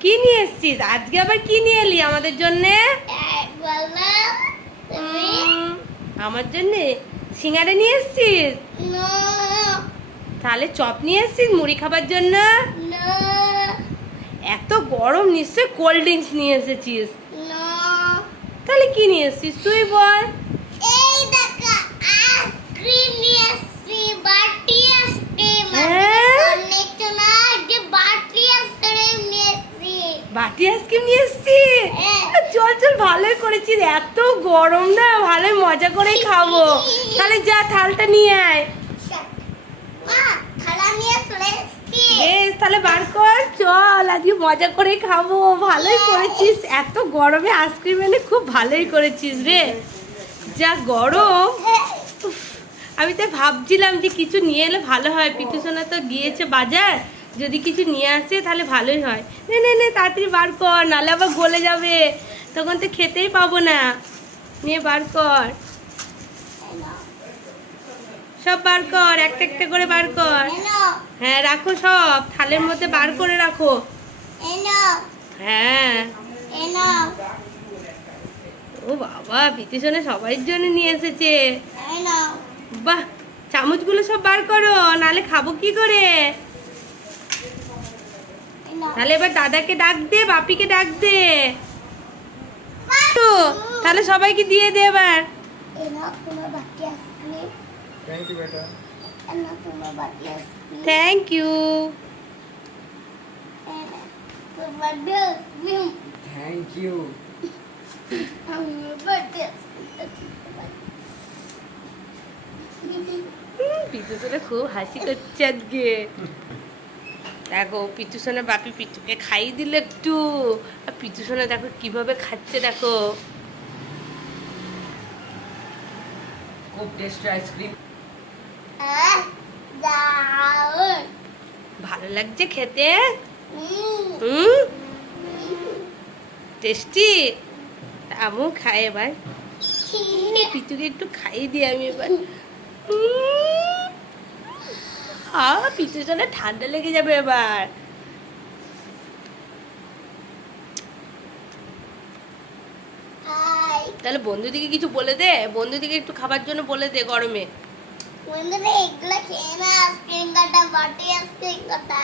কি নিয়ে এসছিস? আজকে আবার কি নিয়ে এলি আমাদের জন্যে? আমার জন্যে? সিঙ্গারে নিয়ে এসছিস? তাহলে চপ নিয়ে এসছিস মুড়ি খাবার জন্য? এত গরম নিশ্চয়ই কোল্ড ড্রিঙ্কস নিয়ে এসেছিস। তাহলে কি নিয়ে এসছিস তুই বল এই দেখো আইসক্রিম নিয়ে এসছি বাটি আইসক্রিম হ্যাঁ? অনেক না যে বাটি আইসক্রিম নিয়ে এসছি বাটি আইসক্রিম নিয়ে এসছিস হ্যাঁ। চল চল ভালোই করেছিস এত গরম না ভালোই মজা করেই খাব। তাহলে যা থালটা নিয়ে আয়। এসছি। বেশ তাহলে বার কর। চল আজকে মজা করে খাব। ভালোই করেছিস। এত গরমে আইসক্রিম এনে খুব ভালোই করেছিস রে। যা গরম। আমি তো ভাবছিলাম যে কিছু নিয়ে এলে ভালো হয়। পিতুসোনা তো গিয়েছে বাজার। যদি কিছু নিয়ে আসে তাহলে ভালোই হয়। নে নে নে তাড়াতাড়ি বার কর নাহলে আবার গলে যাবে। তখন তো খেতেই পাবো না। নিয়ে বার কর। সব বার কর একটা একটা করে বার কর। হ্যাঁ রাখো সব। থালের মধ্যে বার করে রাখো। হ্যাঁ। ও বাবা পিটিশনে সবাই জন্য নিয়ে এসেছে। বাহ চামচগুলো সব বার করো নালে খাব কি করে? তাহলে এবার দাদাকে ডাক দে বাপিকে ডাক দে। তো, তাহলে সবাইকে দিয়ে দে এবার। থ্যাংক ইউ থ্যাংক ইউ পিতুসনে খুব হাসি করছে আজকে। দেখো পিতুসনে বাপি পিতুকে খাইয়ে দিল একটু। আর পিতুসনে দেখো কীভাবে খাচ্ছে দেখো। খুব টেস্টি আইসক্রিম ভালো লাগছে খেতে? হুম হুম টেস্টি আমু খাই এবার। পিতুকে একটু খাইয়ে দিই আমি এবার। আ ঠান্ডা লেগে যাবে এবার। তাহলে বন্ধুদিকে কিছু বলে দে বন্ধুদিকে একটু খাবার জন্য বলে দে গরমে। বন্ধুরা এগুলো খেয়ে না আইসক্রিম কাটা বাটি আইসক্রিম কাটা।